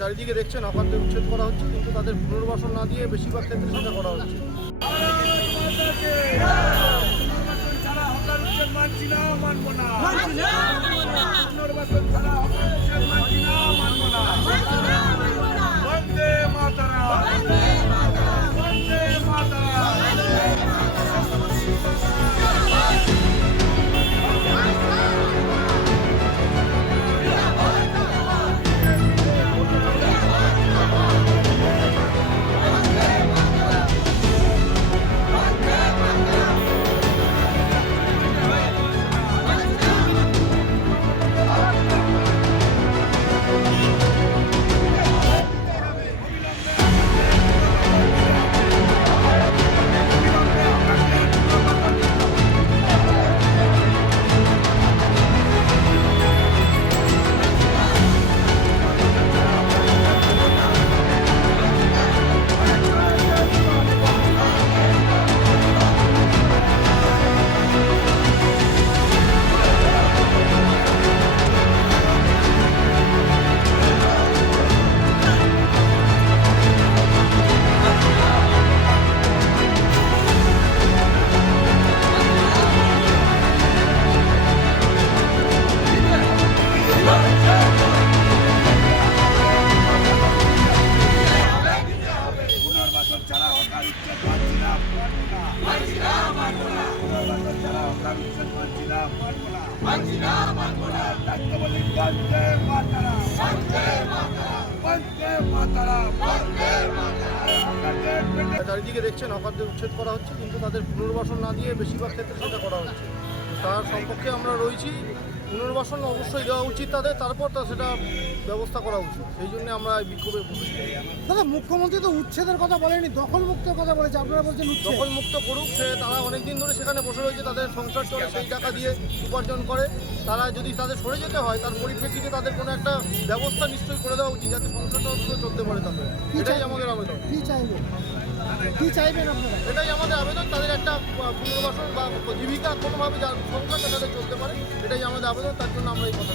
চারিদিকে দেখছেন অকান্তে উচ্ছেদ করা হচ্ছে, কিন্তু তাদের পুনর্বাসন না দিয়ে বেশিরভাগ ক্ষেত্রে সেটা করা হচ্ছে। মানছি না না। পুনর্বাসন ছাড়া মানছি না। চারিদিকে দেখছেন অকারদের উচ্ছেদ করা হচ্ছে, কিন্তু তাদের পুনর্বাসন না দিয়ে বেশিরভাগ ক্ষেত্রে সেটা করা হচ্ছে। তার সম্পর্কে আমরা রয়েছি। পুনর্বাসন অবশ্যই দেওয়া উচিত তাদের তারপর তা সেটা ব্যবস্থা করা উচিত। সেই জন্য আমরা এই বিক্ষোভে দাদা মুখ্যমন্ত্রী তো উচ্ছেদের কথা বলেনি দখল মুক্তের কথা বলেছে আপনারা বলছেন উচ্ছেদ। দখল মুক্ত করুক সে তারা অনেকদিন ধরে সেখানে বসে রয়েছে তাদের সংসার চলে সেই টাকা দিয়ে উপার্জন করে। তারা যদি তাদের সরে যেতে হয় তার পরিপ্রেক্ষিতে তাদের কোনো একটা ব্যবস্থা নিশ্চয়ই করে দেওয়া উচিত যাতে সংসারটা অন্তত চলতে পারে তাদের। এটাই আমাদের আবেদন। কি চাইবেন কি চাইবেন আপনারা? এটাই আমাদের আবেদন, তাদের একটা পুনর্বাসন বা জীবিকা কোনোভাবে সংসারটা তাদের চলতে পারে, এটাই আমাদের আবেদন, তার জন্য আমরা এই কথা